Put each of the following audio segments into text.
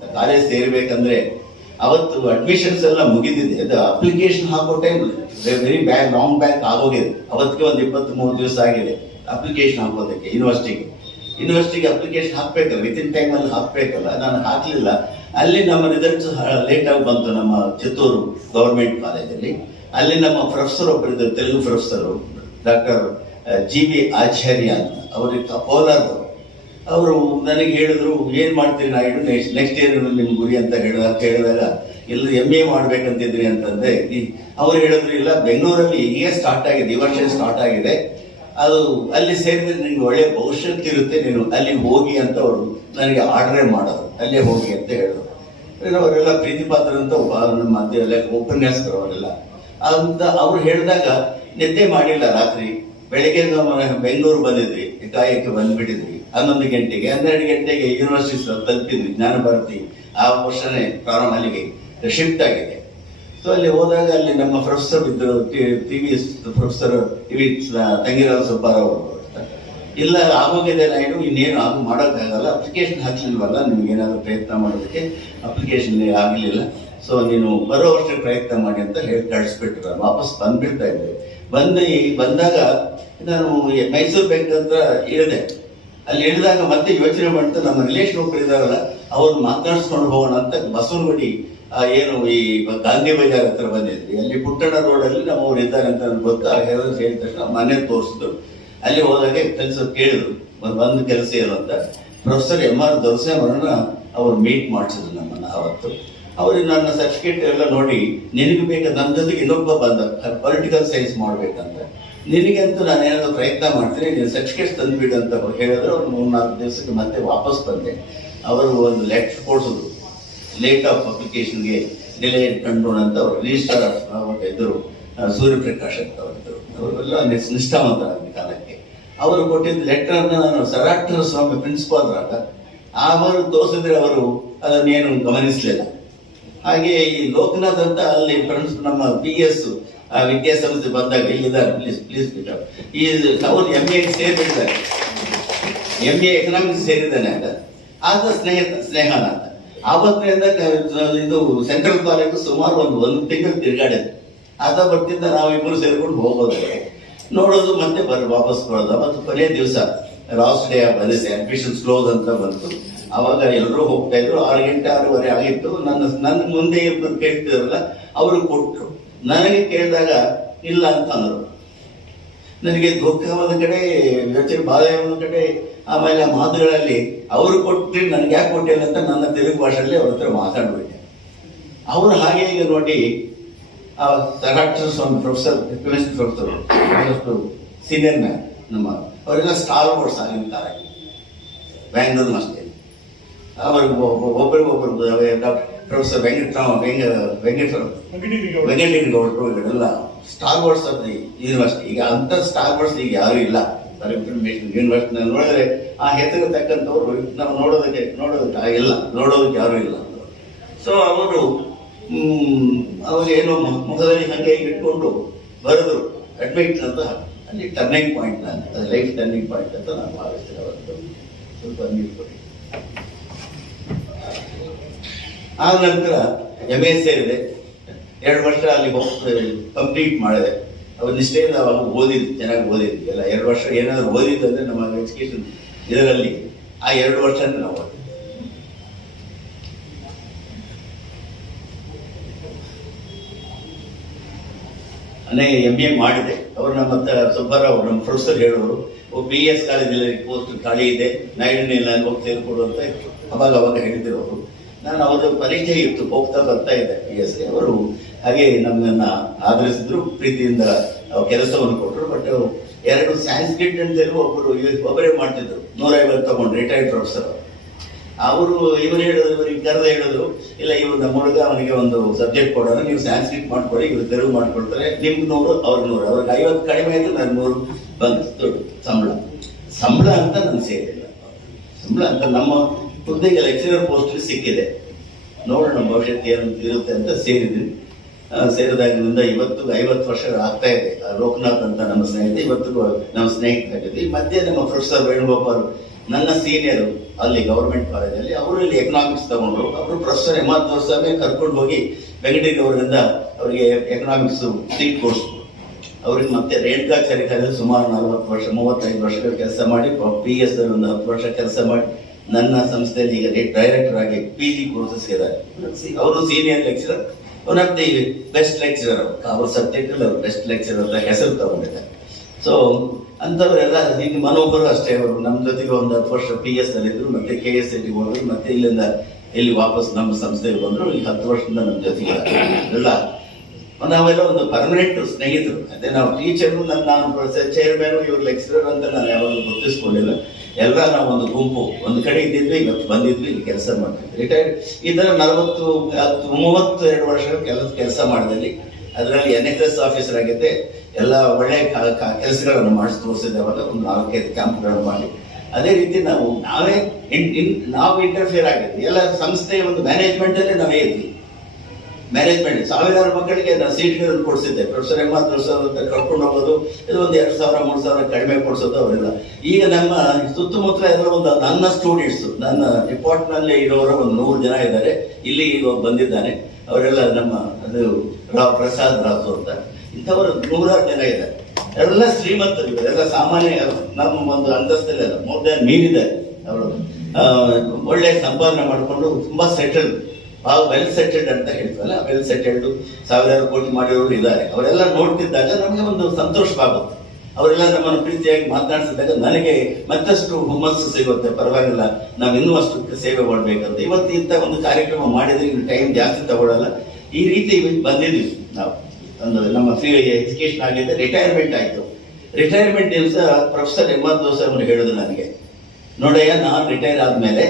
College ಸೇರ್ಬೇಕಂದ್ರೆ ಅವತ್ತು admissions ಎಲ್ಲ ಮುಗಿದಿದೆ. ಅದು ಅಪ್ಲಿಕೇಶನ್ ಹಾಕೋ time very back long back ಆಗೋಗಿದೆ. ಅವತ್ತಿಗೆ ಒಂದು 23 ದಿವಸ ಆಗಿದೆ ಅಪ್ಲಿಕೇಶನ್ ಹಾಕೋದಕ್ಕೆ. ಯೂನಿವರ್ಸಿಟಿಗೆ ಅಪ್ಲಿಕೇಶನ್ ಹಾಕ್ಬೇಕಲ್ಲ, ವಿತಿನ್ ಟೈಮಲ್ಲಿ ಹಾಕ್ಬೇಕಲ್ಲ. ನಾನು ಹಾಕಲಿಲ್ಲ. ಅಲ್ಲಿ ನಮ್ಮ ರಿಸಲ್ಟ್ಸ್ ಲೇಟ್ ಆಗಿ ಬಂತು ನಮ್ಮ ಚಿತ್ತೂರು ಗವರ್ಮೆಂಟ್ ಕಾಲೇಜಲ್ಲಿ. ಅಲ್ಲಿ ನಮ್ಮ ಪ್ರೊಫೆಸರ್ ಒಬ್ಬರಿದ್ದರು, Telugu professor doctor GB Acharya ಅಂತ, ಅವ್ರಿಗೆ ಕೋಲಾರದವರು. ಅವರು ನನಗೆ ಹೇಳಿದ್ರು, ಏನು ಮಾಡ್ತೀರಿ ನಾಯ್ಡು ನೆಕ್ಸ್ಟ್ ಇಯರ್ ನಿಮ್ಮ ಗುರಿ ಅಂತ ಹೇಳಿದಾಗ ಎಲ್ಲ MA ಮಾಡ್ಬೇಕಂತಿದ್ರಿ ಅಂತಂದ್ರೆ ಅವ್ರು ಹೇಳಿದ್ರು, ಇಲ್ಲ ಬೆಂಗಳೂರಲ್ಲಿ ಈಗ ಸ್ಟಾರ್ಟ್ ಆಗಿದೆ, ಈ ವರ್ಷ ಸ್ಟಾರ್ಟ್ ಆಗಿದೆ, ಅದು ಅಲ್ಲಿ ಸೇರಿದ್ರೆ ನಿಮ್ಗೆ ಒಳ್ಳೆ ಭವಿಷ್ಯತ್ತು ಇರುತ್ತೆ, ನೀನು ಅಲ್ಲಿಗೆ ಹೋಗಿ ಅಂತ ಅವರು ನನಗೆ ಆರ್ಡರೇ ಮಾಡೋದು, ಅಲ್ಲೇ ಹೋಗಿ ಅಂತ ಹೇಳಿದ್ರು. ಅವರೆಲ್ಲ ಪ್ರೀತಿ ಪಾತ್ರ ಅಂತ ನಮ್ಮ ಮಧ್ಯೆಲ್ಲ ಉಪನ್ಯಾಸಕರು ಅವರೆಲ್ಲ ಅಂತ ಅವ್ರು ಹೇಳಿದಾಗ ನಿದ್ದೆ ಮಾಡಿಲ್ಲ. ರಾತ್ರಿ ಬೆಳಗ್ಗೆ ಬೆಂಗಳೂರು ಬಂದಿದ್ವಿ, ಏಕಾಏಕಿ ಬಂದ್ಬಿಟ್ಟಿದ್ವಿ 11 ಗಂಟೆಗೆ. 12 ಗಂಟೆಗೆ ಯೂನಿವರ್ಸಿಟಿ ತಲುಪಿದ್ವಿ, ಜ್ಞಾನ ಭಾರತಿ. ಆ ವರ್ಷನೇ ಪ್ರಾರಂಭ ಅಲ್ಲಿಗೆ ಶಿಫ್ಟ್ ಆಗಿದೆ. ಸೊ ಅಲ್ಲಿ ಹೋದಾಗ ಅಲ್ಲಿ ನಮ್ಮ ಪ್ರೊಫೆಸರ್ ಇದ್ದರು, TVS ಪ್ರೊಫೆಸರ್ ತಂಗಿರಾಜ ಸುಬ್ಬಾರಾವ್ ಅವರು. ಇಲ್ಲ ಆಗೋಗಿದೆ ನಾಯ್ಡು, ಇನ್ನೇನು ಅದು ಮಾಡೋಕ್ಕಾಗಲ್ಲ, ಅಪ್ಲಿಕೇಶನ್ ಹಾಕ್ಲಿಲ್ವಲ್ಲ, ನಿಮ್ಗೆ ಏನಾದರೂ ಪ್ರಯತ್ನ ಮಾಡೋದಕ್ಕೆ ಅಪ್ಲಿಕೇಶನ್ ಆಗಲಿಲ್ಲ, ಸೊ ನೀನು ಬರೋ ವರ್ಷ ಪ್ರಯತ್ನ ಮಾಡಿ ಅಂತ ಹೇಳಿ ಕಳಿಸ್ಬಿಟ್ರು. ನಾನು ವಾಪಸ್ ಬಂದ್ಬಿಡ್ತಾ ಇದ್ದೆ. ಬಂದಾಗ ನಾನು ಮೈಸೂರು ಬ್ಯಾಂಕ್ ಹತ್ರ ಇಳಿದೆ. ಅಲ್ಲಿ ಇಳಿದಾಗ ಮತ್ತೆ ಯೋಚನೆ ಮಾಡ್ತಾ ನಮ್ಮ ರಿಲೇಷನ್ ಒಬ್ಬರು ಇದ್ದಾರಲ್ಲ, ಅವ್ರು ಮಾತನಾಡಿಸ್ಕೊಂಡು ಹೋಗೋಣ ಅಂತ ಬಸವನಗುಡಿ ಏನು ಈ ಗಾಂಧಿ ಬಜಾರ್ ಹತ್ರ ಬಂದಿದ್ವಿ. ಅಲ್ಲಿ ಪುಟ್ಟಣ ರೋಡಲ್ಲಿ ನಮ್ಮವ್ರು ಇದ್ದಾರೆ ಅಂತ ನನಗೆ ಗೊತ್ತು. ಹೇಳಿದ ತಕ್ಷಣ ಮನೆ ತೋರಿಸಿದ್ರು. ಅಲ್ಲಿ ಹೋದಾಗ ಕೆಲಸ ಕೇಳಿದ್ರು, ಬಂದು ಕೆಲಸ ಏನು ಅಂತ. ಪ್ರೊಫೆಸರ್ MR ದೊರಸ್ವಾಮಿ ಅವ್ರು ಮೀಟ್ ಮಾಡಿಸಿದ್ರು ನಮ್ಮನ್ನು ಅವತ್ತು. ಅವ್ರಿಗೆ ನನ್ನ ಸರ್ಟಿಫಿಕೇಟ್ ಎಲ್ಲ ನೋಡಿ, ನಿನಗೆ ಬೇಕಾದ, ನನ್ನ ಜೊತೆಗೆ ಇನ್ನೊಬ್ಬ ಬಂದ ಪೊಲಿಟಿಕಲ್ ಸೈನ್ಸ್ ಮಾಡ್ಬೇಕಂತ, ನಿನಗಂತೂ ನಾನು ಏನಾದರೂ ಪ್ರಯತ್ನ ಮಾಡ್ತೀನಿ, ನೀನು ಸರ್ಟಿಫಿಕೇಟ್ ತಂದುಬಿಡು ಅಂತ ಹೇಳಿದ್ರು. ಅವ್ರು 3-4 ದಿವಸಕ್ಕೆ ಮತ್ತೆ ವಾಪಸ್ ಬಂದೆ. ಅವರು ಒಂದು ಲೆಟರ್ ಕೊಡಿಸಿದ್ರು, ಲೇಟ್ ಆಫ್ ಅಪ್ಲಿಕೇಶನ್ಗೆ ಡಿಲೇ ಕಂಟ್ರೋಲ್ ಅಂತ. ಅವರು ರಿಜಿಸ್ಟರ್ ಇದ್ದರು, ಸೂರ್ಯಪ್ರಕಾಶ್ ಅಂತ ಅವರಿದ್ದರು. ಅವರೆಲ್ಲ ನಿಷ್ಠಾವಂತರಾದ ಕಾಲಕ್ಕೆ ಅವರು ಕೊಟ್ಟಿದ್ದ ಲೆಟರ್ನ ನಾನು ಸರಾಠರ ಸ್ವಾಮಿ ಪ್ರಿನ್ಸಿಪಾಲ್ರಾಗ ಅವರು ತೋರಿಸಿದ್ರೆ ಅವರು ಅದನ್ನೇನು ಗಮನಿಸಲಿಲ್ಲ. ಹಾಗೆ ಈ ಲೋಕನಾಥ್ ಅಂತ ಅಲ್ಲಿ ನಮ್ಮ PS ವಿದ್ಯಾಸಂಸ್ಥೆ ಬಂದಾಗ ಇಲ್ಲಿದ್ದಾರೆ, ಪ್ಲೀಸ್ ಬಿಟ್ಟು ಈ ಅವರು MA ಸೇರಿಬಿಟ್ಟಿದ್ದಾರೆ, MA ಎಕನಾಮಿಕ್ಸ್ ಸೇರಿದ್ದಾನೆ. ಆಗ ಸ್ನೇಹನಾಥ ಆವತ್ತಿನಿಂದ ಇದು ಸೆಂಟ್ರಲ್ ಕಾಲೇಜು ಸುಮಾರು ಒಂದು ತಿಂಗಳು ತಿರುಗಾಡಿದೆ. ಆತ ಬರ್ತಿದ್ದ, ನಾವಿಬ್ಬರು ಸೇರ್ಕೊಂಡು ಹೋಗೋದು, ನೋಡೋದು, ಮತ್ತೆ ವಾಪಸ್ ಬರೋದು. ಮತ್ತು ಕೊನೆಯ ದಿವಸ ಲಾಸ್ಟ್ ಡೇ ಬಂದಿದೆ, ಅಡ್ಮಿಷನ್ ಕ್ಲೋಸ್ ಅಂತ ಬಂತು. ಆವಾಗ ಎಲ್ಲರೂ ಹೋಗ್ತಾ ಇದ್ರು. 6 ಗಂಟೆ 6:30 ಆಗಿತ್ತು. ನನ್ನ ಮುಂದೆ ಇಬ್ಬರು ಕೇಳ್ತಿದ್ರಲ್ಲ, ಅವರು ಕೊಟ್ಟರು. ನನಗೆ ಕೇಳಿದಾಗ ಇಲ್ಲ ಅಂತ ಅಂದರು. ನನಗೆ ದುಃಖ ಒಂದು ಕಡೆ, ಯೋಚನೆ ಬಾಧೆ ಒಂದು ಕಡೆ. ಆಮೇಲೆ ಆ ಮಾತುಗಳಲ್ಲಿ ಅವರು ಕೊಟ್ಟರೆ ನನಗೆ ಯಾಕೆ ಕೊಟ್ಟಿಲ್ಲ ಅಂತ ನನ್ನ ತೆಲುಗು ಭಾಷೆಯಲ್ಲಿ ಅವ್ರ ಹತ್ರ ಮಾತಾಡ್ಬಿಟ್ಟೆ. ಅವರು ಹಾಗೆ ಈಗ ನೋಡಿ, ಸರಾಠರ Swamy professor, chemistry professor, senior man ನಮ್ಮ, ಅವರೆಲ್ಲ ಸ್ಟಾರ್ ಬೋರ್ಡ್ಸ್ ಆಗಿನ ಕಾಲ ಬ್ಯಾಂಗ್ಳೂರು ಅಷ್ಟೇ. ಅವ್ರಿಗೆ ಒಬ್ಬರಿಗೊಬ್ಬರು ಡಾಕ್ಟರ್ ಪ್ರೊಫೆಸರ್ ವೆಂಕಟೇಗೌಡರು ಇವರೆಲ್ಲ star boards of the university. ಈಗ ಅಂಥ ಸ್ಟಾರ್ ಬೋರ್ಡ್ಸ್ ಈಗ ಯಾರೂ ಇಲ್ಲ ಯೂನಿವರ್ಸಿಟಿ. ನೋಡಿದ್ರೆ ಆ ಹೆಸರು ತಕ್ಕಂಥವ್ರು ನಾವು ನೋಡೋದಕ್ಕೆ ಇಲ್ಲ, ನೋಡೋದಕ್ಕೆ ಯಾರೂ ಇಲ್ಲ. ಸೊ ಅವರು ಅವ್ರೇನು ಮುಖದಲ್ಲಿ ಹಂಗೆ ಇಟ್ಕೊಂಡು ಬರೆದ್ರು ಅಡ್ಮಿಟ್ ಅಂತ. ಅಲ್ಲಿ ಟರ್ನಿಂಗ್ ಪಾಯಿಂಟ್, ನಾನು ಲೈಫ್ ಟರ್ನಿಂಗ್ ಪಾಯಿಂಟ್ ಅಂತ ನಾನು ಭಾವಿಸ್ತೇನೆ. ಅವತ್ತು ಸ್ವಲ್ಪ ನೀರು ಕೊಡಿ. ಆದ ನಂತರ MA ಸೇರಿದೆ. 2 ವರ್ಷ ಅಲ್ಲಿ ಕಂಪ್ಲೀಟ್ ಮಾಡಿದೆ. ಅವ್ರ ನಿಷ್ಠೆಯಿಂದ ಅವಾಗ ಓದಿದ್ದು, ಚೆನ್ನಾಗಿ ಓದಿದ್ವಿ ಎಲ್ಲ. 2 ವರ್ಷ ಏನಾದರೂ ಓದಿದ್ದು ಅಂದರೆ ನಮ್ಮ ಎಜುಕೇಷನ್ ಇದರಲ್ಲಿ ಆ 2 ವರ್ಷ ನಾವು ಓದಿದ್ವಿ. MA ಮಾಡಿದೆ. ಅವರು ನಮ್ಮ ಸುಬ್ಬರಾವ್ ನಮ್ಮ ಪ್ರೊಫೆಸರ್ ಹೇಳೋರು, BS ಕಾಲೇಜಲ್ಲಿ ಪೋಸ್ಟ್ ಖಾಲಿ ಇದೆ, ನಾಯ್ಡುನೆಲ್ಲ ಹೋಗಿ ಸೇರ್ಕೊಡು ಅಂತ ಇತ್ತು. ಅವಾಗ ಹೇಳ್ತಿರೋರು. ನಾನು ಅವ್ರ ಪರೀಕ್ಷೆ ಇತ್ತು, ಹೋಗ್ತಾ ಬರ್ತಾ ಇದ್ದೆ BS. ಅವರು ಹಾಗೆ ನಮ್ಮನ್ನ ಆಧರಿಸಿದ್ರು, ಪ್ರೀತಿಯಿಂದ ಕೆಲಸವನ್ನು ಕೊಟ್ಟರು. ಬಟ್ 2 ಸ್ಯಾನ್ಸ್ಕ್ರಿಟ್ ಅಂತೇಳಿ ಒಬ್ಬರೇ ಮಾಡ್ತಿದ್ರು, 150 ತಗೊಂಡು ರಿಟೈರ್ಡ್ ಪ್ರೊಫೆಸರ್. ಅವರು ಇವರಿಗೆ ಕರೆದ ಹೇಳಿದ್ರು, ಇಲ್ಲ ಇವರು ನಮ್ಮ ಹುಡುಗ, ಅವನಿಗೆ ಒಂದು ಸಬ್ಜೆಕ್ಟ್ ಕೊಡೋಣ, ನೀವು ಸ್ಯಾನ್ಸ್ಕ್ರಿಟ್ ಮಾಡ್ಕೊಳ್ಳಿ, ಇವರು ತೆಲುಗು ಮಾಡ್ಕೊಳ್ತಾರೆ, ನಿಮ್ಗೆ 100 ಅವ್ರಿಗೆ 100. ಅವ್ರಿಗೆ 50 ಕಡಿಮೆ ಆಯಿತು, ನಾನು 100 ಬಂತು. ದೊಡ್ಡ ಸಂಬಳ ಅಂತ ನಾನು ಸೇರಿಲ್ಲ. ಸಂಬಳ ಅಂತ ನಮ್ಮ ಹುದ್ದೆಗೆ ಲೆಕ್ಚರರ್ ಪೋಸ್ಟ್ ಸಿಕ್ಕಿದೆ, ನೋಡೋಣ ಭವಿಷ್ಯಕ್ಕೆ ಏನು ಇರುತ್ತೆ ಅಂತ ಸೇರಿದ್ವಿ. ಸೇರಿದಾಗಿನಿಂದ ಇವತ್ತು 50 ವರ್ಷ ಆಗ್ತಾ ಇದೆ. ಲೋಕನಾಥ್ ಅಂತ ನಮ್ಮ ಸ್ನೇಹಿತ, ಇವತ್ತು ನಮ್ಮ ಸ್ನೇಹಿತರಾಗಿದ್ವಿ. ಮಧ್ಯೆ ನಮ್ಮ ಪ್ರೊಫೆಸರ್ ವೇಣುಗೋಪಾಲ್ ನನ್ನ ಸೀನಿಯರು ಅಲ್ಲಿ ಗೌರ್ಮೆಂಟ್ ಕಾಲೇಜಲ್ಲಿ ಅವರು ಇಲ್ಲಿ ಎಕನಾಮಿಕ್ಸ್ ತಗೊಂಡ್ರು. ಅವರು ಪ್ರೊಫೆಸರ್ ಹೆಮಂತ್ ದೋರ್ಸ್ವಾಮಿ ಕರ್ಕೊಂಡು ಹೋಗಿ ಬೆಂಗಳೂರಿಗೆ ಅವರಿಂದ ಅವರಿಗೆ ಎಕನಾಮಿಕ್ಸ್ ಸೀಟ್ ಕೊಡಿಸ್ರು. ಅವ್ರಿಗೆ ಮತ್ತೆ ರೇಣುಕಾಚಾರ್ಯ ಕಾಲೇಜಲ್ಲಿ ಸುಮಾರು 40 ವರ್ಷ 35 ವರ್ಷಗಳ ಕೆಲಸ ಮಾಡಿ, PS ಅಲ್ಲಿ ಒಂದು 10 ವರ್ಷ ಕೆಲಸ ಮಾಡಿ ನನ್ನ ಸಂಸ್ಥೆಯಲ್ಲಿ ಈಗ ಡೈರೆಕ್ಟರ್ ಆಗಿ PG ಕೋರ್ಸಸ್ ಇದ್ದಾರೆ. ಅವರು senior lecturer, one of the best lecturer. ಅವ್ರ ಸಬ್ಜೆಕ್ಟ್ ಅಲ್ಲಿ ಅವರು ಬೆಸ್ಟ್ ಲೆಕ್ಚರರ್ ಅಂತ ಹೆಸರು ತಗೊಂಡಿದ್ದಾರೆ. ಸೊ ಅಂಥವರೆಲ್ಲ ಈಗ ಮನೋಬರು ಅಷ್ಟೇ. ಅವರು ನಮ್ಮ ಜೊತೆಗೆ ಒಂದು 10 ವರ್ಷ PS ಅಲ್ಲಿ ಇದ್ರು, ಮತ್ತೆ KSAT ಹೋದ್ರು, ಮತ್ತೆ ಇಲ್ಲಿಂದ ಇಲ್ಲಿ ವಾಪಸ್ ನಮ್ಮ ಸಂಸ್ಥೆಗೆ ಬಂದ್ರು. ಈಗ 10 ವರ್ಷದಿಂದ ನಮ್ಮ ಜೊತೆಗೆ ಎಲ್ಲ ನಾವೆಲ್ಲ ಒಂದು ಪರ್ಮನೆಂಟ್ ಸ್ನೇಹಿತರು. ಅದೇ ನಾವು ಟೀಚರು, ನಾನು ಚೇರ್ಮನ್, ಇವ್ರು ಲೆಕ್ಚರರ್ ಅಂತ ನಾನು ಯಾವಾಗಲೂ ಗುರುತಿಸ್ಕೊಂಡಿಲ್ಲ. ಎಲ್ಲ ನಾವು ಒಂದು ಗುಂಪು ಒಂದು ಕಡೆ ಇದ್ದಿದ್ವಿ, ಇವತ್ತು ಬಂದಿದ್ವಿ, ಇಲ್ಲಿ ಕೆಲಸ ಮಾಡ್ತಿದ್ವಿ. ರಿಟೈರ್ಡ್ ಈ ಥರ 32 ವರ್ಷಗಳ ಕೆಲಸ ಮಾಡಿದಲ್ಲಿ ಅದರಲ್ಲಿ NSS ಆಫೀಸರ್ ಆಗಿದ್ದೆ. ಎಲ್ಲ ಒಳ್ಳೆ ಕೆಲಸಗಳನ್ನು ಮಾಡಿಸಿ ತೋರಿಸಿದೆ. ಅವಾಗ ಒಂದು 4-5 ಕ್ಯಾಂಪ್ಗಳನ್ನು ಮಾಡಿ ಅದೇ ರೀತಿ ನಾವೇ ಇಂಟರ್ಫಿಯರ್ ಆಗಿದ್ವಿ. ಎಲ್ಲ ಸಂಸ್ಥೆಯ ಒಂದು ಮ್ಯಾನೇಜ್ಮೆಂಟಲ್ಲೇ ನಾವೇ ಇದ್ವಿ. ಮ್ಯಾನೇಜ್ಮೆಂಟ್ ಸಾವಿರಾರು ಮಕ್ಕಳಿಗೆ ನಾನು ಸೀಟ್ಗಳನ್ನು ಕೊಡಿಸಿದ್ದೆ. ಪ್ರೊಫೆಸರ್ ಹೆಮಂತ್ ದೋರ್ಸ್ವಾಮಿ ಕರ್ಕೊಂಡು ಹೋಗೋದು, ಇದು ಒಂದು 2,000-3,000 ಕಡಿಮೆ ಕೊಡಿಸೋದು ಅವರೆಲ್ಲ. ಈಗ ನಮ್ಮ ಸುತ್ತಮುತ್ತ ಎಲ್ಲ ಒಂದು ನನ್ನ ಸ್ಟೂಡೆಂಟ್ಸು, ನನ್ನ ಡಿಪಾರ್ಟ್ಮೆಂಟ್ನಲ್ಲಿ ಇರೋರು ಒಂದು 100 ಜನ ಇದ್ದಾರೆ. ಇಲ್ಲಿ ಈಗ ಬಂದಿದ್ದಾನೆ. ಅವರೆಲ್ಲ ನಮ್ಮ ಪ್ರಸಾದ್ ರಾಜು ಅಂತ, ಇಂಥವರು 100 ಜನ ಇದ್ದಾರೆ. ಎಲ್ಲ ಶ್ರೀಮಂತರು, ಎಲ್ಲ ಸಾಮಾನ್ಯ ನಮ್ಮ ಒಂದು ಅಂತಸ್ತಲ್ಲಿ ಮೀರಿದ್ದಾರೆ. ಅವರು ಒಳ್ಳೆ ಸಂಪಾದನೆ ಮಾಡಿಕೊಂಡು ತುಂಬಾ ಸೆಟಲ್ಡ್, ವೆಲ್ ಸೆಟಲ್ಡ್ ಅಂತ ಹೇಳ್ತೀವಲ್ಲ, ವೆಲ್ ಸೆಟಲ್ಡ್, ಸಾವಿರಾರು ಕೋಟಿ ಮಾಡಿರೋರು ಇದ್ದಾರೆ. ಅವರೆಲ್ಲ ನೋಡ್ತಿದ್ದಾಗ ನಮಗೆ ಒಂದು ಸಂತೋಷವಾಗುತ್ತೆ. ಅವರೆಲ್ಲ ನಮ್ಮನ್ನು ಪ್ರೀತಿಯಾಗಿ ಮಾತನಾಡಿಸಿದಾಗ ನನಗೆ ಮತ್ತಷ್ಟು ಹುಮ್ಮಸ್ಸು ಸಿಗುತ್ತೆ. ಪರವಾಗಿಲ್ಲ, ನಾವು ಇನ್ನೂ ಅಷ್ಟು ಸೇವೆ ಮಾಡಬೇಕಂತ. ಇವತ್ತು ಇಂಥ ಒಂದು ಕಾರ್ಯಕ್ರಮ ಮಾಡಿದ್ರೆ ಟೈಮ್ ಜಾಸ್ತಿ ತಗೊಳ್ಳಲ್ಲ. ಈ ರೀತಿ ಬಂದಿದ್ವಿ ನಾವು. ಒಂದು ನಮ್ಮ ಎಜುಕೇಶನ್ ಆಗಿದೆ, ರಿಟೈರ್ಮೆಂಟ್ ಆಯಿತು. ರಿಟೈರ್ಮೆಂಟ್ ದಿವಸ ಪ್ರೊಫೆಸರ್ ಹೆಮಂತ್ ದೋರ್ಸ್ವಾಮಿ ಹೇಳಿದ್ರು ನನಗೆ, ನೋಡಯ್ಯ, ನಾನು ರಿಟೈರ್ ಆದ್ಮೇಲೆ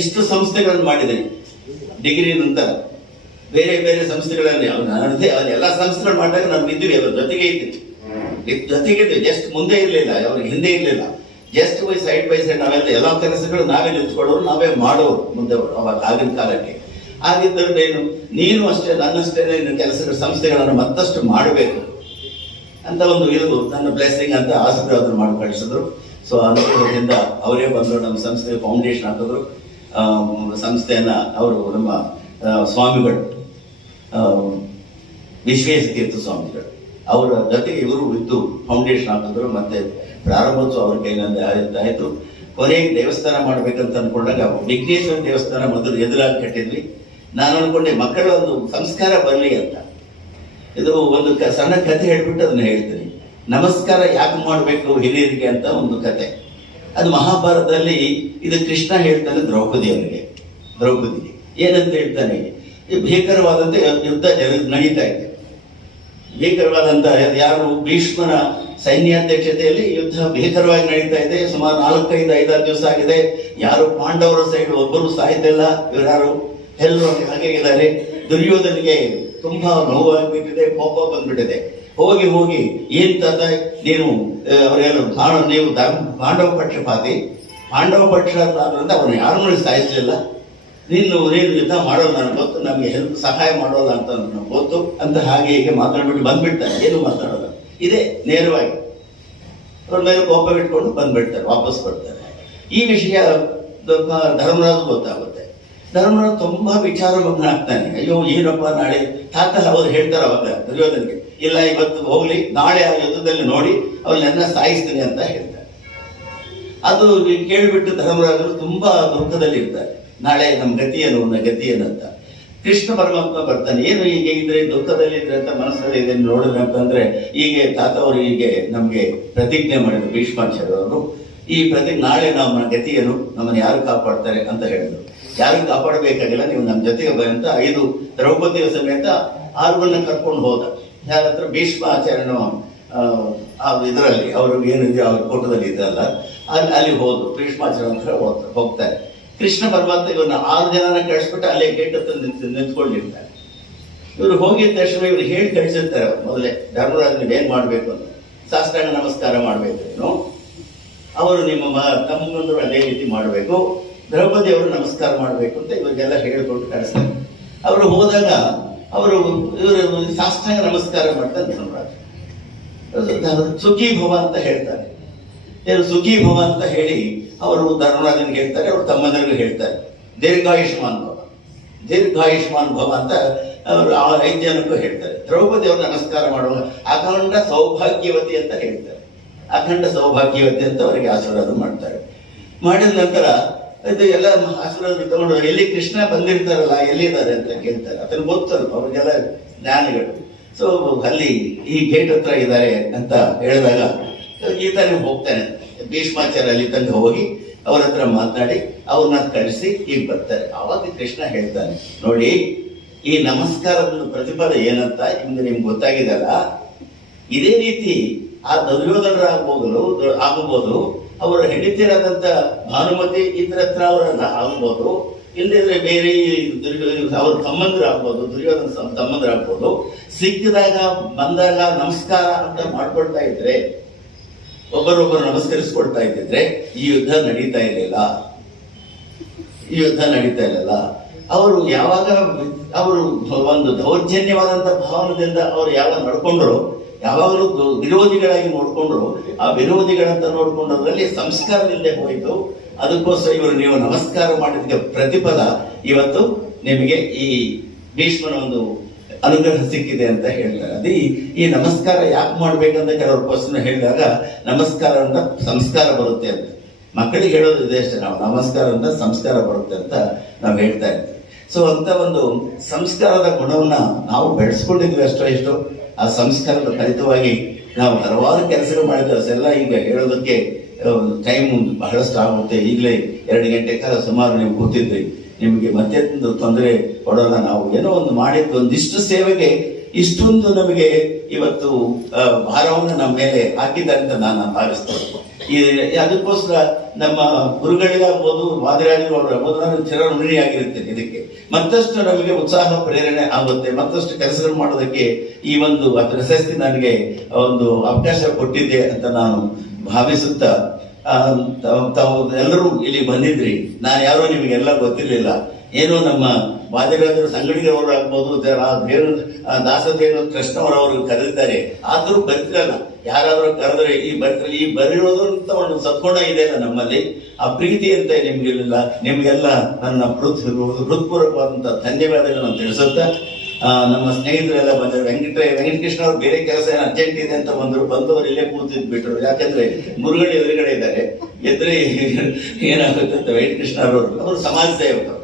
ಇಷ್ಟು ಸಂಸ್ಥೆಗಳನ್ನು ಮಾಡಿದ್ದೀನಿ. ಡಿಗ್ರಿ ನಂತರ ಬೇರೆ ಬೇರೆ ಸಂಸ್ಥೆಗಳಲ್ಲಿ ಎಲ್ಲ ಸಂಸ್ಥೆಗಳು ಮಾಡಿದಾಗ ನಾವು ಇದ್ವಿ, ಅವ್ರ ಜೊತೆಗೆ ಇದ್ವಿ. ಜಸ್ಟ್ ಮುಂದೆ ಇರಲಿಲ್ಲ, ಅವ್ರಿಗೆ ಹಿಂದೆ ಇರಲಿಲ್ಲ. ಜಸ್ಟ್ ಸೈಡ್ ಬೈ ಸೈಡ್ ನಾವೆಲ್ಲ ಎಲ್ಲ ಕೆಲಸಗಳು ನಾವೇ ನಿಂತ್ಕೊಳ್ಳೋರು, ನಾವೇ ಮಾಡೋರು ಮುಂದೆ ಅವಾಗ ಆಗಿನ ಕಾಲಕ್ಕೆ. ಆಗಿದ್ದರೆ ನೀನು ಅಷ್ಟೇ, ನನ್ನಷ್ಟೇ ಕೆಲಸಗಳ ಸಂಸ್ಥೆಗಳನ್ನು ಮತ್ತಷ್ಟು ಮಾಡಬೇಕು ಅಂತ ಒಂದು ಇದು ನನ್ನ ಬ್ಲೆಸ್ಸಿಂಗ್ ಅಂತ ಆಶೀರ್ವಾದ ಮಾಡಿ ಕಳಿಸಿದ್ರು. ಸೊ ಅನುಕೂಲದಿಂದ ಅವರೇ ಬಂದರು, ನಮ್ಮ ಸಂಸ್ಥೆ ಫೌಂಡೇಶನ್ ಹಾಕಿದ್ರು. ಸಂಸ್ಥೆಯನ್ನ ಅವರು ನಮ್ಮ ಸ್ವಾಮಿಗಳು, ವಿಶ್ವೇಶತೀರ್ಥ ಸ್ವಾಮಿಗಳು, ಅವರ ಜೊತೆಗೆ ಇವರು ಇದ್ದು ಫೌಂಡೇಶನ್ ಹಾಕಿದ್ರು. ಮತ್ತೆ ಪ್ರಾರಂಭೋತ್ಸವ ಅವ್ರ ಕೈಯಿಂದ ಆಯಿತು. ಕೊನೆಗೆ ದೇವಸ್ಥಾನ ಮಾಡ್ಬೇಕಂತ ಅನ್ಕೊಂಡಾಗ ವಿಘ್ನೇಶ್ವರ ದೇವಸ್ಥಾನ ಮೊದಲು ಎದುರಾಗಿ ಕಟ್ಟಿದ್ವಿ. ನಾನು ಅನ್ಕೊಂಡೆ ಮಕ್ಕಳ ಒಂದು ಸಂಸ್ಕಾರ ಬರಲಿ ಅಂತ. ಇದು ಒಂದು ಸಣ್ಣ ಕಥೆ ಹೇಳ್ಬಿಟ್ಟು ಅದನ್ನ ಹೇಳ್ತೀನಿ. ನಮಸ್ಕಾರ ಯಾಕೆ ಮಾಡಬೇಕು ಹಿರಿಯರಿಗೆ ಅಂತ ಒಂದು ಕತೆ. ಅದು ಮಹಾಭಾರತದಲ್ಲಿ ಇದು ಕೃಷ್ಣ ಹೇಳ್ತಾನೆ ದ್ರೌಪದಿಗೆ ಏನಂತ ಹೇಳ್ತಾನೆ, ಭೀಕರವಾದಂತೆ ಯುದ್ಧ ನಡೀತಾ ಇದೆ. ಭೀಕರವಾದಂತ ಯಾರು ಭೀಷ್ಮನ ಸೈನ್ಯಾಧ್ಯಕ್ಷತೆಯಲ್ಲಿ ಯುದ್ಧ ಭೀಕರವಾಗಿ ನಡೀತಾ ಇದೆ. ಸುಮಾರು 4-5 ದಿವಸ ಆಗಿದೆ. ಯಾರು ಪಾಂಡವರ ಸೈಡ್ ಒಬ್ಬರು ಸಾಯ್ತಿಲ್ಲ. ಇವರಾರು ಎಲ್ಲರೂ ಹಾಗೆ ಇದ್ದಾರೆ. ದುರ್ಯೋಧನಿಗೆ ತುಂಬಾ ನೋವಾಗ್ಬಿಟ್ಟಿದೆ, ಕೋಪ ಬಂದ್ಬಿಟ್ಟಿದೆ. ಹೋಗಿ ಏನ್ ತಾತ ನೀನು ಅವರೆಲ್ಲ ನೀವು ಪಾಂಡವ ಪಕ್ಷಪಾತ ಅಂತ ಅವ್ರನ್ನ ಯಾರನ್ನೂ ಸಾಯಿಸಲಿಲ್ಲ. ನೀನು ಯುದ್ಧ ಮಾಡೋಲ್ಲ ನನಗೆ ಗೊತ್ತು, ನಮ್ಗೆ ಹೆಲ್ಪ್ ಸಹಾಯ ಮಾಡೋಲ್ಲ ಅಂತ ನನಗೆ ಗೊತ್ತು ಅಂತ ಹಾಗೆ ಹೀಗೆ ಮಾತಾಡ್ಬಿಟ್ಟು ಬಂದ್ಬಿಡ್ತಾರೆ. ಏನು ಮಾತಾಡೋಲ್ಲ, ಇದೇ ನೇರವಾಗಿ ಅವ್ರ ಮೇಲೆ ಕೋಪ ಇಟ್ಕೊಂಡು ಬಂದ್ಬಿಡ್ತಾರೆ, ವಾಪಸ್ ಬರ್ತಾರೆ. ಈ ವಿಷಯ ಧರ್ಮರಾಜ್ ಗೊತ್ತಾಗುತ್ತೆ. ಧರ್ಮರಾಜ್ ತುಂಬಾ ವಿಚಾರಮಗ್ನಾಗ್ತಾನೆ. ಅಯ್ಯೋ ಏನಪ್ಪ ನಾಳೆ ತಾತ ಅವ್ರು ಹೇಳ್ತಾರ ಅವಾಗ ದುರ್ಯೋಧನಿಗೆ, ಇಲ್ಲ ಇವತ್ತು ಹೋಗ್ಲಿ, ನಾಳೆ ಆ ಯುದ್ಧದಲ್ಲಿ ನೋಡಿ ಅವ್ರನ್ನೆಲ್ಲ ಸಾಯಿಸ್ತೀನಿ ಅಂತ ಹೇಳ್ತಾರೆ. ಅದು ಕೇಳಿಬಿಟ್ಟು ಧರ್ಮರಾಜರು ತುಂಬಾ ದುಃಖದಲ್ಲಿ ಇರ್ತಾರೆ. ನಾಳೆ ನಮ್ಮ ಗತಿ ಏನು ಅಂತ. ಕೃಷ್ಣ ಪರಮಾತ್ಮ ಬರ್ತಾನೆ. ಏನು ಹೀಗೆ ಇದ್ರೆ ದುಃಖದಲ್ಲಿ ಇದ್ರೆ ಅಂತ ಮನಸ್ಸಲ್ಲಿ ಇದೆ ನೋಡಿದ್ರೆ ಅಂತಂದ್ರೆ, ಹೀಗೆ ತಾತ ಅವರು ಹೀಗೆ ನಮ್ಗೆ ಪ್ರತಿಜ್ಞೆ ಮಾಡಿದ್ರು ಭೀಷ್ಮಾಚಾರ್ಯ ಅವರು. ಈ ನಾಳೆ ನಮ್ಮ ಗತಿಯನ್ನು ನಮ್ಮನ್ನು ಯಾರು ಕಾಪಾಡ್ತಾರೆ ಅಂತ ಹೇಳಿದ್ರು. ಯಾರು ಕಾಪಾಡಬೇಕಾಗಿಲ್ಲ, ನೀವು ನಮ್ಮ ಜೊತೆಗೆ ಬಂತ 5 ದ್ರೌಪದಿಯ ಸಮೇತ 6 ಕರ್ಕೊಂಡು ಹೋದ. ಯಾರ ಹತ್ರ ಭೀಷ್ಮಾಚಾರ್ಯನು ಇದರಲ್ಲಿ ಅವರು ಏನಿದೆ ಅವ್ರ ಫೋಟೋದಲ್ಲಿ ಇದ್ರಲ್ಲ, ಅಲ್ಲಿ ಹೋದ್ರು. ಭೀಷ್ಮಾಚಾರ್ಯ ಹತ್ರ ಹೋಗ್ತಾರೆ. ಕೃಷ್ಣ ಪರಮಾತ್ಮ ಇವ್ರನ್ನ 6 ಜನನ ಕಳಿಸ್ಬಿಟ್ಟು ಅಲ್ಲೇ ಗೇಟ್ ಹತ್ರ ನಿಂತ್ಕೊಂಡಿರ್ತಾರೆ. ಇವರು ಹೋಗಿದ ತಕ್ಷಣ ಇವ್ರು ಹೇಳಿ ಕಳಿಸಿರ್ತಾರೆ ಮೊದಲೇ, ಧರ್ಮರಾಜ್ ನೀವೇನ್ ಮಾಡ್ಬೇಕು ಅಂತ, ಸಾಷ್ಟಾಂಗ ನಮಸ್ಕಾರ ಮಾಡ್ಬೇಕು, ಅವರು ನಿಮ್ಮ ತಮ್ಮಂದ್ರು ಅದೇ ರೀತಿ ಮಾಡಬೇಕು, ದ್ರೌಪದಿ ಅವರು ನಮಸ್ಕಾರ ಮಾಡಬೇಕು ಅಂತ ಇವರಿಗೆಲ್ಲ ಹೇಳಿಕೊಂಡು ಕಳಿಸ್ತಾರೆ. ಅವರು ಹೋದಾಗ ಇವರು ಸಾಷ್ಟಾಂಗ ನಮಸ್ಕಾರ ಮಾಡ್ತಾರೆ. ಧರ್ಮರಾಜ ಸುಖಿ ಭವ ಅಂತ ಹೇಳ್ತಾರೆ. ಸುಖಿ ಭವ ಅಂತ ಹೇಳಿ ಅವರು ಧರ್ಮರಾಜನಿಗೆ ಹೇಳ್ತಾರೆ, ಅವ್ರ ತಮ್ಮಂದರಿಗೂ ಹೇಳ್ತಾರೆ, ದೀರ್ಘಾಯುಷ್ಮಾನ್ ಭವ, ದೀರ್ಘಾಯುಷ್ಮಾನ್ ಭವ ಅಂತ ಅವರು 5 ಜನಕ್ಕೂ ಹೇಳ್ತಾರೆ. ದ್ರೌಪದಿ ಅವ್ರು ನಮಸ್ಕಾರ ಮಾಡುವ ಅಖಂಡ ಸೌಭಾಗ್ಯವತಿ ಅಂತ ಹೇಳ್ತಾರೆ, ಅಖಂಡ ಸೌಭಾಗ್ಯವತಿ ಅಂತ ಅವರಿಗೆ ಆಶೀರ್ವಾದ ಮಾಡ್ತಾರೆ. ಮಾಡಿದ ನಂತರ ಇದು ಎಲ್ಲ ಆಶೀರ್ವಾದ ತಗೊಂಡು ಎಲ್ಲಿ ಕೃಷ್ಣ ಬಂದಿರ್ತಾರಲ್ಲ ಎಲ್ಲಿದ್ದಾರೆ ಅಂತ ಕೇಳ್ತಾರೆ. ಅದನ್ನು ಗೊತ್ತಲ್ಲ ಅವ್ರಿಗೆಲ್ಲ ಜ್ಞಾನಿಗಳು. ಸೊ ಅಲ್ಲಿ ಈ ಗೇಟ್ ಹತ್ರ ಇದ್ದಾರೆ ಅಂತ ಹೇಳಿದಾಗ ಈತನೇ ಹೋಗ್ತಾನೆ, ಭೀಷ್ಮಾಚಾರ್ಯ ಅಲ್ಲಿ ತನಕ ಹೋಗಿ ಅವ್ರ ಹತ್ರ ಮಾತನಾಡಿ ಅವ್ರನ್ನ ಕಳಿಸಿ ಈಗ ಬರ್ತಾರೆ. ಆವಾಗ ಕೃಷ್ಣ ಹೇಳ್ತಾನೆ, ನೋಡಿ ಈ ನಮಸ್ಕಾರದ ಪ್ರತಿಫಲ ಏನಂತ ನಿಮ್ಗೆ ಗೊತ್ತಾಗಿದಲ್ಲ, ಇದೇ ರೀತಿ ಆ ಆಗಬಹುದು, ಅವರ ಹೆಂಡತಿಯರಾದಂತ ಭಾನುಮತಿ ಇದ್ರ ಹತ್ರ ಅವರನ್ನ ಆಗ್ಬೋದು, ಇಲ್ಲದಿದ್ರೆ ಬೇರೆ ಅವ್ರ ತಮ್ಮಂದ್ರಾಗ್ಬೋದು, ದುರ್ಯೋಧನ ತಮ್ಮಂದ್ರಾಗ್ಬೋದು. ಸಿಕ್ಕಿದಾಗ ಬಂದಾಗ ನಮಸ್ಕಾರ ಅಂತ ಮಾಡ್ಕೊಳ್ತಾ ಇದ್ರೆ, ಒಬ್ಬರೊಬ್ಬರು ನಮಸ್ಕರಿಸ್ಕೊಳ್ತಾ ಇದ್ದಿದ್ರೆ ಈ ಯುದ್ಧ ನಡೀತಾ ಇರಲಿಲ್ಲ, ಈ ಯುದ್ಧ ನಡೀತಾ ಇರಲಿಲ್ಲ. ಅವರು ಯಾವಾಗ ಅವರು ಒಂದು ದೌರ್ಜನ್ಯವಾದಂತ ಭಾವನದಿಂದ ಅವರು ಯಾವಾಗ ನಡ್ಕೊಂಡ್ರು, ಯಾವಾಗಲೂ ವಿರೋಧಿಗಳಾಗಿ ನೋಡ್ಕೊಂಡ್ರು, ಆ ವಿರೋಧಿಗಳಂತ ನೋಡ್ಕೊಂಡ್ರಲ್ಲಿ ಸಂಸ್ಕಾರವಿಲ್ಲದೆ ಹೋಯಿತು. ಅದಕ್ಕೋಸ್ಕರ ಇವರು ನೀವು ನಮಸ್ಕಾರ ಮಾಡಿದ ಪ್ರತಿಫಲ ಇವತ್ತು ನಿಮಗೆ ಈ ಭೀಷ್ಮನ ಒಂದು ಅನುಗ್ರಹ ಸಿಕ್ಕಿದೆ ಅಂತ ಹೇಳ್ತಾರೆ. ಅದೇ ಈ ನಮಸ್ಕಾರ ಯಾಕೆ ಮಾಡ್ಬೇಕಂತ ಕೆಲವರು ಕ್ವಶನ್ ಹೇಳಿದಾಗ, ನಮಸ್ಕಾರ ಅಂತ ಸಂಸ್ಕಾರ ಬರುತ್ತೆ ಅಂತ ಮಕ್ಕಳಿಗೆ ಹೇಳೋದು ಇದೆ ಅಷ್ಟೇ, ನಾವು ನಮಸ್ಕಾರ ಅಂತ ಸಂಸ್ಕಾರ ಬರುತ್ತೆ ಅಂತ ನಾವು ಹೇಳ್ತಾ ಇರ್ತೀವಿ. ಸೊ ಅಂತ ಒಂದು ಸಂಸ್ಕಾರದ ಗುಣವನ್ನ ನಾವು ಬೆಳೆಸ್ಕೊಂಡಿದ್ವಿ ಅಷ್ಟೋ ಇಷ್ಟು. ಆ ಸಂಸ್ಕಾರದ ಫಲಿತವಾಗಿ ನಾವು ಹಲವಾರು ಕೆಲಸಗಳು ಮಾಡಿದ್ವಿ. ಅದೆಲ್ಲ ಈಗ ಹೇಳೋದಕ್ಕೆ ಟೈಮ್ ಬಹಳಷ್ಟು ಆಗುತ್ತೆ. ಈಗಲೇ 2 ಗಂಟೆ ಕಾಲ ಸುಮಾರು ನೀವು ಕೂತಿದ್ರಿ, ನಿಮಗೆ ಮತ್ತೆ ತೊಂದರೆ ಕೊಡೋಲ್ಲ. ನಾವು ಏನೋ ಒಂದು ಮಾಡಿದ್ದು ಒಂದಿಷ್ಟು ಸೇವೆಗೆ ಇಷ್ಟೊಂದು ನಮಗೆ ಇವತ್ತು ಭಾರವನ್ನು ನಮ್ಮ ಮೇಲೆ ಹಾಕಿದ್ದಾರೆ ಅಂತ ನಾನು ಭಾವಿಸ್ತೇನೆ. ಅದಕ್ಕೋಸ್ಕರ ನಮ್ಮ ಗುರುಗಳಿಗಾಗ್ಬೋದು, ವಾದಿರಾಜರು ನಾನು ಚಿರಋಣಿಯಾಗಿರುತ್ತೇನೆ. ಇದಕ್ಕೆ ಮತ್ತಷ್ಟು ನಮಗೆ ಉತ್ಸಾಹ ಪ್ರೇರಣೆ ಆಗುತ್ತೆ, ಮತ್ತಷ್ಟು ಕೆಲಸಗಳು ಮಾಡೋದಕ್ಕೆ ಈ ಒಂದು ಪ್ರಶಸ್ತಿ ನನಗೆ ಒಂದು ಅವಕಾಶ ಕೊಟ್ಟಿದೆ ಅಂತ ನಾನು ಭಾವಿಸುತ್ತಾ, ತಾವು ಎಲ್ಲರೂ ಇಲ್ಲಿ ಬಂದಿದ್ರಿ. ನಾನು ಯಾರೋ ನಿಮಗೆಲ್ಲ ಗೊತ್ತಿರಲಿಲ್ಲ. ಏನೋ ನಮ್ಮ ವಾದಿರಾಜರು ಸಂಗಡಿಗರವರು ಆಗ್ಬೋದು, ದಾಸದೇನು ಕೃಷ್ಣವರವರು ಕರೆದಿದ್ದಾರೆ, ಆದರೂ ಬರ್ತಿರಲ್ಲ. ಯಾರಾದ್ರೂ ಕರೆದ್ರೆ ಈ ಬರಿರೋದಂತ ಒಂದು ಸತ್ಗುಣ ಇದೆಯಲ್ಲ ನಮ್ಮಲ್ಲಿ, ಆ ಪ್ರೀತಿ ಅಂತ ನಿಮ್ಗಿರಲಿಲ್ಲ. ನಿಮ್ಗೆಲ್ಲ ನನ್ನ ಹೃತ್ಪೂರ್ವಕವಾದಂತಹ ಧನ್ಯವಾದಗಳನ್ನು ತಿಳಿಸುತ್ತಾ, ನಮ್ಮ ಸ್ನೇಹಿತರೆಲ್ಲ ಬಂದರು. ವೆಂಕಟಕೃಷ್ಣ ಅವ್ರು ಬೇರೆ ಕೆಲಸ ಏನು ಅರ್ಜೆಂಟ್ ಇದೆ ಅಂತ ಬಂದವರು ಇಲ್ಲೇ ಕೂತಿದ್ ಬಿಟ್ರು. ಯಾಕಂದ್ರೆ ಮುರುಗಡೆ ಎದುರುಗಡೆ ಇದ್ದಾರೆ, ಎದುರೇ ಏನಾಗುತ್ತೆ ಅಂತ ವೆಂಕಟಕೃಷ್ಣ ಅವರು ಸಮಾಜ ಸೇವಕರು.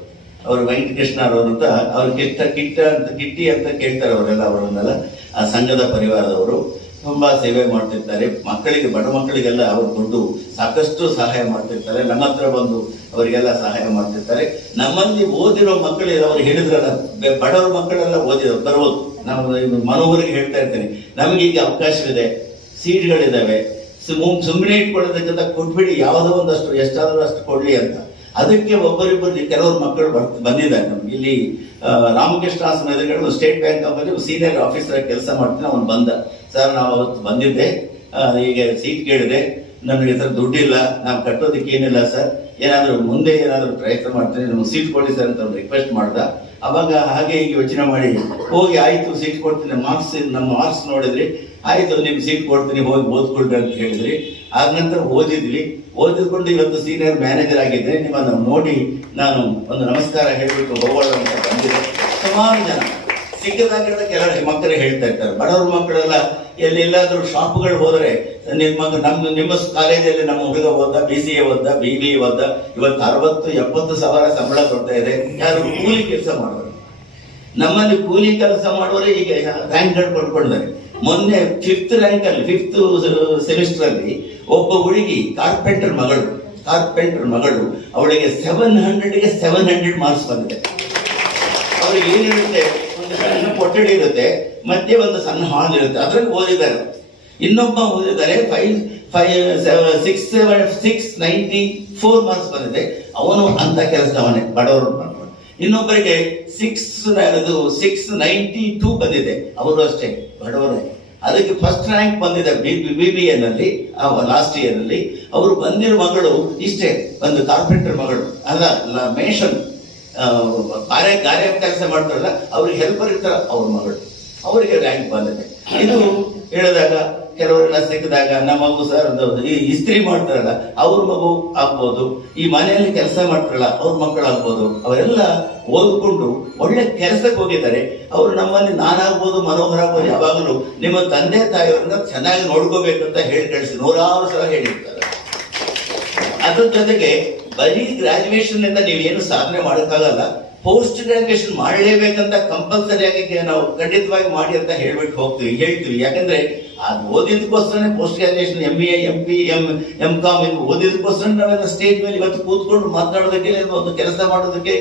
ಅವರು ವೆಂಕಟಕೃಷ್ಣ ಅವರು ಅಂತ ಅವ್ರು ಕಿಟ್ಟಿ ಅಂತ ಕೇಳ್ತಾರೆ ಅವರೆಲ್ಲ. ಅವರನ್ನೆಲ್ಲ ಆ ಸಂಘದ ಪರಿವಾರದವರು ತುಂಬಾ ಸೇವೆ ಮಾಡ್ತಿರ್ತಾರೆ. ಮಕ್ಕಳಿಗೆ, ಬಡ ಮಕ್ಕಳಿಗೆಲ್ಲ ಅವರು ದುಡ್ಡು ಸಾಕಷ್ಟು ಸಹಾಯ ಮಾಡ್ತಿರ್ತಾರೆ. ನಮ್ಮ ಹತ್ರ ಬಂದು ಅವರಿಗೆಲ್ಲ ಸಹಾಯ ಮಾಡ್ತಿರ್ತಾರೆ. ನಮ್ಮಲ್ಲಿ ಓದಿರೋ ಮಕ್ಕಳು ಅವ್ರು ಹೇಳಿದ್ರಲ್ಲ, ಬಡವರ ಮಕ್ಕಳೆಲ್ಲ ಓದಿರೋರು ಬರ್ಬೋದು. ನಾವು ಮನೋಹರಿಗೆ ಹೇಳ್ತಾ ಇರ್ತೇನೆ, ನಮಗೀಗ ಅವಕಾಶವಿದೆ, ಸೀಟ್ಗಳಿದ್ದಾವೆ, ಸುಮ್ಮನೆ ಇಟ್ಕೊಳ್ಳೋದಕ್ಕಿಂತ ಕೊಟ್ಬಿಡಿ, ಯಾವುದೋ ಒಂದಷ್ಟು ಎಷ್ಟಾದ್ರೂ ಅಷ್ಟು ಕೊಡ್ಲಿ ಅಂತ. ಅದಕ್ಕೆ ಒಬ್ಬರಿಬ್ಬರು ಕೆಲವರು ಮಕ್ಕಳು ಬಂದಿದ್ದಾರೆ ನಮ್ಗೆ. ಇಲ್ಲಿ ರಾಮಕೃಷ್ಣ ಆಶ್ರಮ ಎದುರುಗಡೆ ಸ್ಟೇಟ್ ಬ್ಯಾಂಕ್ ಆಫ್ ಅಲ್ಲಿ ಸೀನಿಯರ್ ಆಫೀಸರ್ ಕೆಲಸ ಮಾಡ್ತೀನಿ. ಅವನು ಬಂದ, ಸರ್ ನಾವು ಅವತ್ತು ಬಂದಿದ್ದೆ, ಈಗ ಸೀಟ್ ಕೇಳಿದೆ, ನನ್ನ ಹೆಸರು ದುಡ್ಡಿಲ್ಲ, ನಾವು ಕಟ್ಟೋದಕ್ಕೆ ಏನಿಲ್ಲ ಸರ್, ಏನಾದರೂ ಮುಂದೆ ಏನಾದರೂ ಪ್ರಯತ್ನ ಮಾಡ್ತೀನಿ, ನಮ್ಗೆ ಸೀಟ್ ಕೊಡಿ ಸರ್ ಅಂತ ರಿಕ್ವೆಸ್ಟ್ ಮಾಡ್ದ. ಅವಾಗ ಹಾಗೆ ಈಗ ಯೋಚನೆ ಮಾಡಿ ಹೋಗಿ ಆಯ್ತು ಸೀಟ್ ಕೊಡ್ತೀನಿ, ನಮ್ಮ ಮಾರ್ಕ್ಸ್ ನೋಡಿದ್ರಿ, ಆಯ್ತು ನಿಮ್ಗೆ ಸೀಟ್ ಕೊಡ್ತೀನಿ, ಹೋಗಿ ಓದ್ಕೊಳ್ರಿ ಅಂತ ಹೇಳಿದ್ರಿ. ಆದ ನಂತರ ಓದಿಕೊಂಡು ಇವತ್ತು ಸೀನಿಯರ್ ಮ್ಯಾನೇಜರ್ ಆಗಿದ್ರೆ ನಿಮ್ಮನ್ನು ನೋಡಿ ನಾನು ಒಂದು ನಮಸ್ಕಾರ ಹೇಳ್ಬಿಟ್ಟು ಹೋಗೋಣ ಅಂತ ಬಂದಿದೆ. ಸುಮಾರು ಜನ ಸಿಕ್ಕದಾಗಿರೋ ಕೆಲವು ಮಕ್ಕಳು ಹೇಳ್ತಾ ಇರ್ತಾರೆ, ಬಡವ್ರ ಮಕ್ಕಳೆಲ್ಲ ಎಲ್ಲೆಲ್ಲಾದ್ರೂ ಶಾಪ್ಗಳು ಹೋದ್ರೆ ನಿಮ್ಮ ಕಾಲೇಜಲ್ಲಿ ನಮ್ಮ ಹುಡುಗ ಓದ, BCA ಓದ, BBA ಓದ, ಇವತ್ತು 60-70 ಸಾವಿರ ಸಂಬಳ ಕೊಡ್ತಾ ಇದೆ. ಯಾರು ಕೂಲಿ ಕೆಲಸ ಮಾಡೋರು, ನಮ್ಮಲ್ಲಿ ಕೂಲಿ ಕೆಲಸ ಮಾಡುವವರೇ ಈಗ ರ್ಯಾಂಕ್ಗಳು ಕೊಟ್ಕೊಂಡಿದ್ದಾರೆ. ಮೊನ್ನೆ 5th ರ್ಯಾಂಕ್ ಅಲ್ಲಿ 5th ಸೆಮಿಸ್ಟರ್ ಅಲ್ಲಿ ಒಬ್ಬ ಹುಡುಗಿ ಕಾರ್ಪೆಂಟರ್ ಮಗಳು ಅವಳಿಗೆ 700ಗೆ 700 ಮಾರ್ಕ್ಸ್ ಬಂದಿದೆ. ಅವ್ರಿಗೆ ಏನಿರುತ್ತೆ, ಒಂದು ಸಣ್ಣ ಕೊಠಡಿ ಇರುತ್ತೆ, ಮತ್ತೆ ಒಂದು ಸಣ್ಣ ಹಾಲ್ ಇರುತ್ತೆ, ಅದ್ರಲ್ಲಿ ಓದಿದ್ದಾರೆ. ಇನ್ನೊಬ್ಬ ಓದಿದ್ದಾರೆ 694 ಮಾರ್ಕ್ಸ್ ಬಂದಿದೆ, ಅವನು ಅಂತ ಕೆಲಸದವನೇ, ಬಡವರು ಮಾಡ್ಕೊಂಡು. ಇನ್ನೊಬ್ಬರಿಗೆ 692 ಬಂದಿದೆ, ಅವರು ಅಷ್ಟೇ ಬಡವರೇ. ಅದಕ್ಕೆ ಫಸ್ಟ್ ರ್ಯಾಂಕ್ ಬಂದಿದೆ BBA ನಲ್ಲಿ ಲಾಸ್ಟ್ ಇಯರ್ ಅಲ್ಲಿ. ಅವರು ಬಂದಿರೋ ಮಗಳು ಇಷ್ಟೇ, ಒಂದು ಕಾರ್ಪೆಂಟರ್ ಮಗಳು, ಅಲ್ಲ ಮೇಷನ್ ಗಾರೆ ಕೆಲಸ ಮಾಡ್ತಾರಲ್ಲ, ಅವ್ರಿಗೆ ಹೆಲ್ಪರ್ ಇರ್ತಾರ ಅವ್ರ ಮಗಳು, ಅವರಿಗೆ ರ್ಯಾಂಕ್ ಬಂದಿದೆ. ಇದು ಹೇಳಿದಾಗ ಕೆಲವರೆಲ್ಲ ಸಿಕ್ಕಿದಾಗ ನಮ್ಮ ಮಗು ಸರ್ ಈ ಇಸ್ತ್ರಿ ಮಾಡ್ತಾರಲ್ಲ ಅವ್ರ ಮಗು ಆಗ್ಬೋದು, ಈ ಮನೆಯಲ್ಲಿ ಕೆಲಸ ಮಾಡ್ತಾರಲ್ಲ ಅವ್ರ ಮಕ್ಕಳು ಆಗ್ಬೋದು, ಅವರೆಲ್ಲ ಓದ್ಕೊಂಡು ಒಳ್ಳೆ ಕೆಲಸಕ್ಕೆ ಹೋಗಿದ್ದಾರೆ. ಅವರು ನಮ್ಮಲ್ಲಿ ನಾನಾಗ್ಬೋದು, ಮನೋಹರ ಆಗ್ಬೋದು, ಯಾವಾಗಲೂ ನಿಮ್ಮ ತಂದೆ ತಾಯಿಯವ್ರನ್ನ ಚೆನ್ನಾಗಿ ನೋಡ್ಕೋಬೇಕಂತ ಹೇಳಿ ಕಳಿಸಿ 100 ಸಲ ಹೇಳಿರ್ತಾರೆ. ಅದ್ರ ಜೊತೆಗೆ ಬರೀ ಗ್ರಾಜುಯೇಷನ್ ಇಂದ ನೀವೇನು ಸಾಧನೆ ಮಾಡೋಕ್ಕಾಗಲ್ಲ, ಪೋಸ್ಟ್ ಗ್ರಾಜುಯೇಷನ್ ಮಾಡಲೇಬೇಕಂತ ಕಂಪಲ್ಸರಿ ಆಗಿ ನಾವು ಖಂಡಿತವಾಗಿ ಮಾಡಿ ಅಂತ ಹೇಳ್ತೀವಿ. ಯಾಕಂದ್ರೆ ಅದು ಓದಿದಕ್ಕೋಸ್ಕರನೇ post graduation MA MP MCom ಓದಿದಕ್ಕೋಸ್ಕರ ನಾವೆಲ್ಲ ಸ್ಟೇಜ್ ಮೇಲೆ ಇವತ್ತು ಕೂತ್ಕೊಂಡು ಮಾತನಾಡೋದಕ್ಕೆ, ಒಂದು ಕೆಲಸ ಮಾಡೋದಕ್ಕೆ,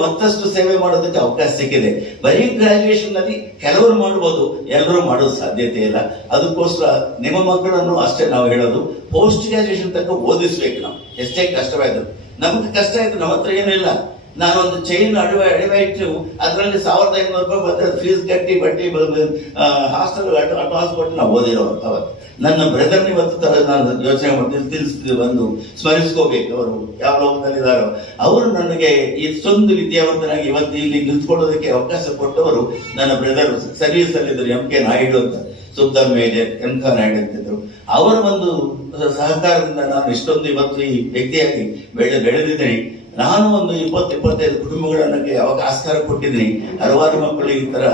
ಮತ್ತಷ್ಟು ಸೇವೆ ಮಾಡೋದಕ್ಕೆ ಅವಕಾಶ ಸಿಕ್ಕಿದೆ. ಬರೀ ಗ್ರಾಜುಯೇಷನ್ ನಲ್ಲಿ ಕೆಲವರು ಮಾಡ್ಬೋದು, ಎಲ್ಲರೂ ಮಾಡೋದು ಸಾಧ್ಯತೆ ಇಲ್ಲ. ಅದಕ್ಕೋಸ್ಕರ ನಿಮ್ಮ ಮಕ್ಕಳನ್ನು ಅಷ್ಟೇ ನಾವು ಹೇಳೋದು, ಪೋಸ್ಟ್ ಗ್ರಾಜುಯೇಷನ್ ತನಕ ಓದಿಸ್ಬೇಕು. ನಾವು ಎಷ್ಟೇ ಕಷ್ಟವಾಯ್ತು, ನಮ್ಗೆ ಕಷ್ಟ ಆಯ್ತು, ನಮ್ಮ ಹತ್ರ ಏನಿಲ್ಲ. ನಾನೊಂದು ಚೈನ್ ಅಡಿವೆ ಇಟ್ಟು ಅದರಲ್ಲಿ 1500 ರೂಪಾಯಿ ಬಂದ್ರೆ ಫೀಸ್ ಕಟ್ಟಿ ಬಟ್ಟಿ ಹಾಸ್ಟೆಲ್ ಅಡ್ವಾನ್ಸ್ ಕೊಟ್ಟು ನಾವು ಓದಿರೋರು. ಅವತ್ತು ನನ್ನ ಬ್ರದರ್ನ ಇವತ್ತು ನಾನು ಯೋಚನೆ ಮಾಡಿ ಬಂದು ಸ್ಮರಿಸ್ಕೋಬೇಕು. ಅವರು ಯಾವ ಲೋಕದಲ್ಲಿದ್ದಾರೋ ಅವರು ನನಗೆ ಇಷ್ಟೊಂದು ವಿದ್ಯಾವಂತನಾಗಿ ಇವತ್ತು ಇಲ್ಲಿ ನಿಂತ್ಕೊಳ್ಳೋದಕ್ಕೆ ಅವಕಾಶ ಕೊಟ್ಟವರು ನನ್ನ ಬ್ರದರ್ ಸರ್ವಿಸ್ ಅಲ್ಲಿದ್ದರು, MK ನಾಯ್ಡು ಅಂತ, ಸುಲ್ತಾನ್ ಮೇಜರ್ MK ನಾಯ್ಡು ಅಂತಿದ್ರು. ಅವರ ಒಂದು ಸಹಕಾರದಿಂದ ನಾನು ಇಷ್ಟೊಂದು ಇವತ್ತು ಈ ವ್ಯಕ್ತಿಯಾಗಿ ಬೆಳೆದಿದ್ದೀನಿ. ನಾನು ಒಂದು 20-25 ಕುಟುಂಬಗಳನ್ನ ಯಾವಾಗ ಆಸ್ಕಾರ ಕೊಟ್ಟಿದ್ದೀನಿ. 60 ಮಕ್ಕಳು ಈ ತರ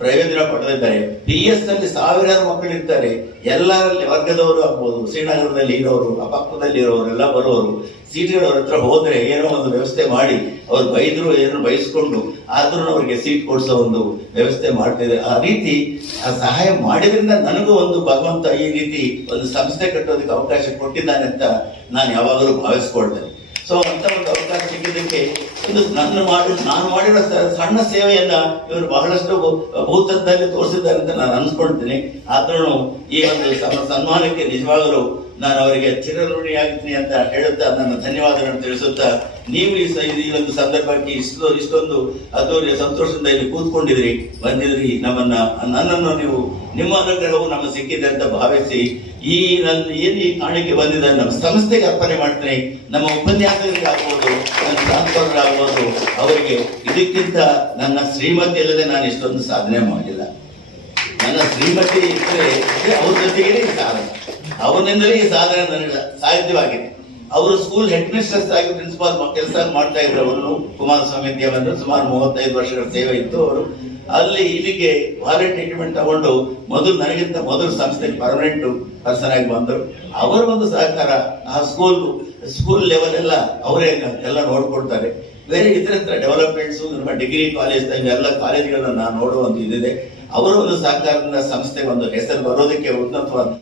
ಪ್ರಯೋಜನ ಪಡೆದಿದ್ದಾರೆ. PS ಅಲ್ಲಿ 1000 ಮಕ್ಕಳು ಇರ್ತಾರೆ. ಎಲ್ಲರಲ್ಲಿ ವರ್ಗದವರು ಆಗ್ಬೋದು, ಶ್ರೀನಗರದಲ್ಲಿ ಇರೋರು, ಅಪಕ್ಕದಲ್ಲಿ ಇರೋರೆಲ್ಲ ಬರೋರು, ಸೀಟ್ಗಳವ್ರ ಹತ್ರ ಹೋದ್ರೆ ಏನೋ ಒಂದು ವ್ಯವಸ್ಥೆ ಮಾಡಿ, ಅವ್ರು ಬೈದ್ರು ಏನೋ ಬಯಸ್ಕೊಂಡು ಆದ್ರೂ ಅವ್ರಿಗೆ ಸೀಟ್ ಕೊಡಿಸೋ ಒಂದು ವ್ಯವಸ್ಥೆ ಮಾಡ್ತಿದೆ. ಆ ರೀತಿ ಆ ಸಹಾಯ ಮಾಡಿದ್ರಿಂದ ನನಗೂ ಒಂದು ಭಗವಂತ ಈ ರೀತಿ ಒಂದು ಸಂಸ್ಥೆ ಕಟ್ಟೋದಕ್ಕೆ ಅವಕಾಶ ಕೊಟ್ಟಿದ್ದಾನೆ ಅಂತ ನಾನು ಯಾವಾಗಲೂ ಭಾವಿಸ್ಕೊಳ್ತೇನೆ. ಸೊ ಅಂತ ಒಂದು ಅವಕಾಶ ಸಿಕ್ಕಿದ್ದಕ್ಕೆ ಇದು ನಾನು ಮಾಡಿರೋ ಸಣ್ಣ ಸೇವೆಯನ್ನ ಇವರು ಬಹಳಷ್ಟು ಭೂತದಲ್ಲಿ ತೋರಿಸಿದ್ದಾರೆ ಅಂತ ನಾನು ಅನ್ಸ್ಕೊಳ್ತೀನಿ. ಆದ್ರೂ ಈ ಒಂದು ಸನ್ಮಾನಕ್ಕೆ ನಿಜವಾಗಲೂ ನಾನು ಅವರಿಗೆ ಚಿರಋಣಿಯಾಗಿದ್ದೀನಿ ಅಂತ ಹೇಳುತ್ತಾ ನನ್ನ ಧನ್ಯವಾದಗಳನ್ನು ತಿಳಿಸುತ್ತಾ, ನೀವು ಈ ಒಂದು ಸಂದರ್ಭಕ್ಕೆ ಇಷ್ಟೊಂದು ಅದ್ದೂರಿಯ ಸಂತೋಷದಿಂದ ಇಲ್ಲಿ ಕೂತ್ಕೊಂಡಿದ್ರಿ, ಬಂದಿದ್ರಿ, ನನ್ನನ್ನು ನೀವು ನಿಮ್ಮ ಅನುಗ್ರಹವು ನಮಗೆ ಸಿಕ್ಕಿದೆ ಅಂತ ಭಾವಿಸಿ ಈ ಈ ಕಾಣಿಕೆ ಬಂದಿದೆ ನಮ್ಮ ಸಂಸ್ಥೆಗೆ ಅರ್ಪಣೆ ಮಾಡ್ತೀನಿ. ನಮ್ಮ ಉಪನ್ಯಾಸಕರಿಗೆ ಆಗ್ಬೋದು, ನನ್ನ ಪ್ರಾಂತವರಾಗ್ಬೋದು, ಅವರಿಗೆ ಇದಕ್ಕಿಂತ ನನ್ನ ಶ್ರೀಮತಿ ಇಲ್ಲದೆ ನಾನು ಇಷ್ಟೊಂದು ಸಾಧನೆ ಮಾಡಿಲ್ಲ. ನನ್ನ ಶ್ರೀಮತಿ ಇದ್ರೆ ಅವ್ರ ಜೊತೆಗೆ ಈ ಸಾಧನೆ, ಅವನಿಂದಲೇ ಈ ಸಾಧನೆ ನನಗೆ ಸಾಧ್ಯವಾಗಿದೆ. ಅವರು ಸ್ಕೂಲ್ ಹೆಡ್ ಮಿಸ್ಟ್ರೆಸ್ ಆಗಿ ಪ್ರಿನ್ಸಿಪಾಲ್ ಕೆಲಸ ಮಾಡ್ತಾ ಇದ್ರು. ಅವರು ಕುಮಾರಸ್ವಾಮಿ ವಿದ್ಯಾಮಂದಿರ ಸುಮಾರು 35 ವರ್ಷಗಳ ಸೇವೆ ಇತ್ತು. ಅವರು ಅಲ್ಲಿ ಇಲ್ಲಿಗೆ ವಾಲಂಟಿಯರ್ ಟ್ರೀಟ್ಮೆಂಟ್ ತಗೊಂಡು ನನಗಿಂತ ಮೊದಲು ಸಂಸ್ಥೆಗೆ ಪರ್ಮನೆಂಟ್ ಪರ್ಸನ್ ಆಗಿ ಬಂದರು. ಅವರ ಒಂದು ಸಹಕಾರ ಆ ಸ್ಕೂಲ್ ಲೆವೆಲ್ ಎಲ್ಲ ಅವರೇ ಎಲ್ಲ ನೋಡ್ಕೊಳ್ತಾರೆ. ಬೇರೆ ಇತರ ಡೆವಲಪ್ಮೆಂಟ್ಸ್, ನಮ್ಮ ಡಿಗ್ರಿ ಕಾಲೇಜ್ ಎಲ್ಲ ಕಾಲೇಜ್ಗಳನ್ನ ನಾನು ನೋಡುವ ಒಂದು ಇದಿದೆ. ಅವರ ಒಂದು ಸಹಕಾರದಿಂದ ಸಂಸ್ಥೆಗೆ ಒಂದು ಹೆಸರು ಬರೋದಕ್ಕೆ ಉನ್ನತವಾದ